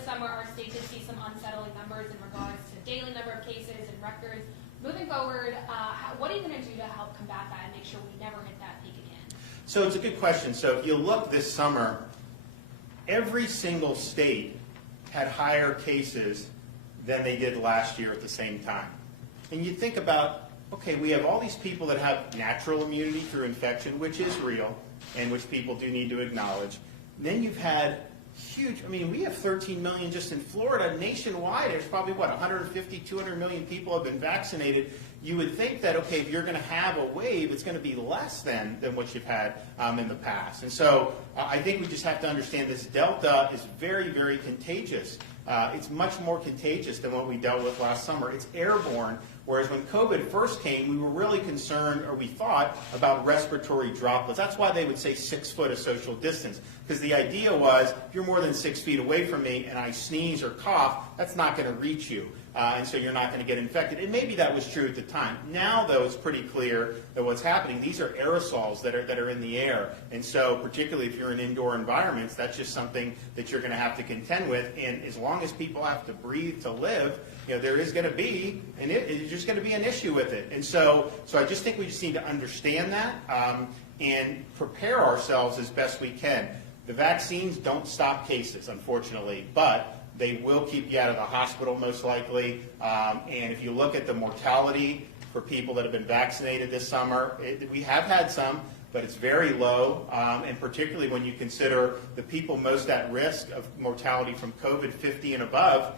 this summer our state did see some unsettling numbers in regards to daily number of cases and records. Moving forward, what are you going to do to help combat that and make sure we never hit that peak again? So it's a good question. So if you look this summer, every single state had higher cases than they did last year at the same time. And you think about, okay, we have all these people that have natural immunity through infection, which is real, and which people do need to acknowledge. Then you've had huge, I mean, we have 13 million just in Florida. Nationwide, there's probably, 150, 200 million people have been vaccinated. You would think that, okay, if you're going to have a wave, it's going to be less than what you've had in the past. And so I think we just have to understand this Delta is very, very contagious. It's much more contagious than what we dealt with last summer. It's airborne, whereas when COVID first came, we were really concerned, or we thought, about respiratory droplets. That's why they would say 6 foot of social distance, because the idea was, if you're more than 6 feet away from me and I sneeze or cough, that's not going to reach you. And so you're not going to get infected. And maybe that was true at the time. Now, though, it's pretty clear that what's happening, these are aerosols that are in the air. And so particularly if you're in indoor environments, that's just something that you're going to have to contend with. And as long as people have to breathe to live, there is going to be, and it's just going to be an issue with it. And so I just think we just need to understand that and prepare ourselves as best we can. The vaccines don't stop cases, unfortunately, but they will keep you out of the hospital most likely. And if you look at the mortality for people that have been vaccinated this summer, we have had some, but it's very low. And particularly when you consider the people most at risk of mortality from COVID, 50 and above,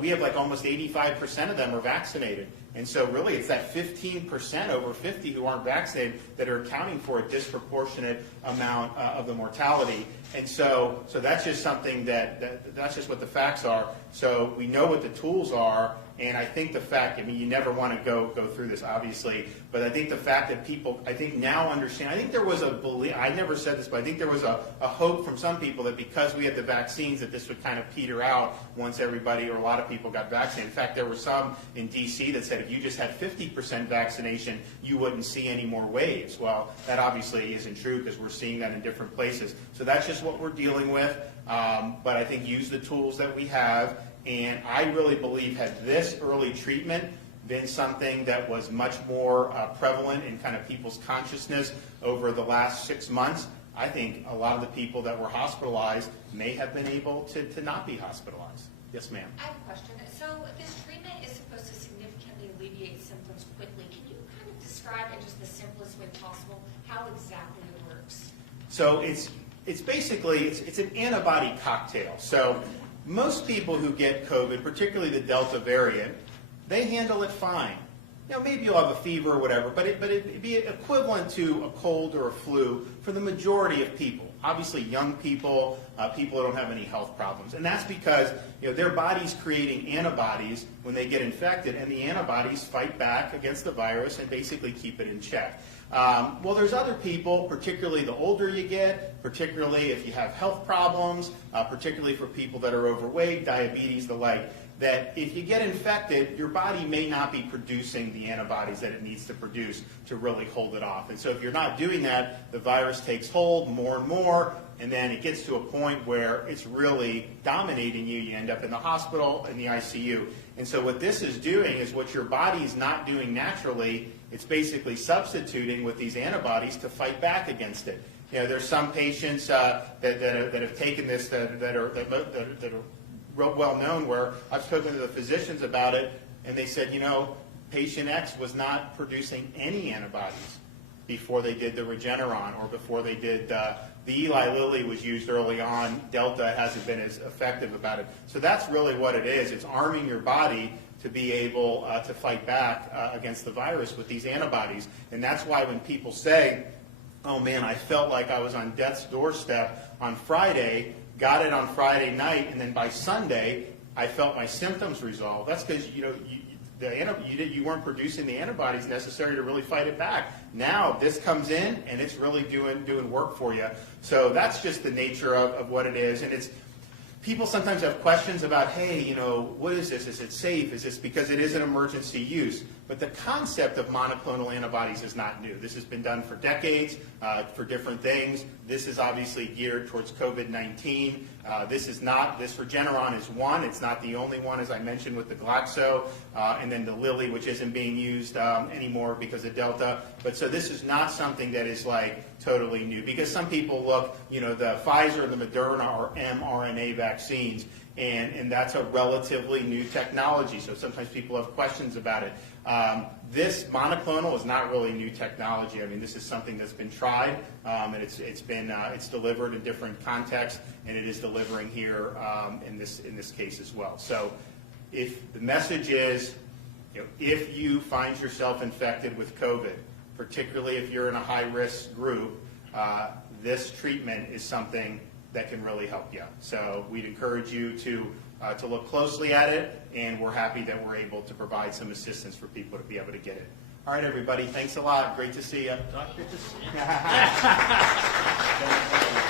we have like almost 85% of them are vaccinated. And so really it's that 15% over 50 who aren't vaccinated that are accounting for a disproportionate amount of the mortality. And so that's just something that's just what the facts are. So we know what the tools are. And I think the fact, I mean, you never want to go through this, obviously, but I think the fact that people, I think now understand, I think there was a belief, I never said this, but I think there was a hope from some people that because we had the vaccines that this would kind of peter out once everybody or a lot of people got vaccinated. In fact, there were some in D.C. that said if you just had 50% vaccination, you wouldn't see any more waves. Well, that obviously isn't true because we're seeing that in different places. So that's just what we're dealing with, but I think use the tools that we have. And I really believe had this early treatment been something that was much more prevalent in kind of people's consciousness over the last 6 months, I think a lot of the people that were hospitalized may have been able to not be hospitalized. Yes, ma'am. I have a question. So this treatment is supposed to significantly alleviate symptoms quickly. Can you kind of describe in just the simplest way possible how exactly it works? So it's basically, it's an antibody cocktail. So most people who get COVID, particularly the Delta variant, they handle it fine. Maybe you'll have a fever or whatever, but it'd be equivalent to a cold or a flu for the majority of people. Obviously, young people, people who don't have any health problems, and that's because their body's creating antibodies when they get infected, and the antibodies fight back against the virus and basically keep it in check. Well, there's other people, particularly the older you get, particularly if you have health problems, particularly for people that are overweight, diabetes, the like, that if you get infected, your body may not be producing the antibodies that it needs to produce to really hold it off. And so if you're not doing that, the virus takes hold more and more, and then it gets to a point where it's really dominating you. You end up in the hospital, in the ICU. And so what this is doing is what your body's not doing naturally, it's basically substituting with these antibodies to fight back against it. There's some patients that have taken this that are real well known where I've spoken to the physicians about it, and they said, patient X was not producing any antibodies before they did the Regeneron or before they did the Eli Lilly was used early on. Delta hasn't been as effective about it. So that's really what it is. It's arming your body to be able to fight back against the virus with these antibodies. And that's why when people say, oh man, I felt like I was on death's doorstep on Friday, got it on Friday night, and then by Sunday, I felt my symptoms resolve. That's because you weren't producing the antibodies necessary to really fight it back. Now this comes in, and it's really doing work for you. So that's just the nature of what it is. And it's people sometimes have questions about, hey, what is this? Is it safe? Is this because it is an emergency use? But the concept of monoclonal antibodies is not new. This has been done for decades for different things. This is obviously geared towards COVID-19. This Regeneron is one. It's not the only one, as I mentioned, with the Glaxo, and then the Lilly, which isn't being used anymore because of Delta. But so this is not something that is like totally new, because some people look, the Pfizer and the Moderna are mRNA vaccines, and that's a relatively new technology. So sometimes people have questions about it. This monoclonal is not really new technology. I mean, this is something that's been tried, and it's delivered in different contexts, and it is delivering here in this case as well. So, if the message is, if you find yourself infected with COVID, particularly if you're in a high-risk group, this treatment is something that can really help you. So, we'd encourage you to look closely at it, and we're happy that we're able to provide some assistance for people to be able to get it. All right, everybody, thanks a lot. Great to see you. Doc, good to see you. Thank you.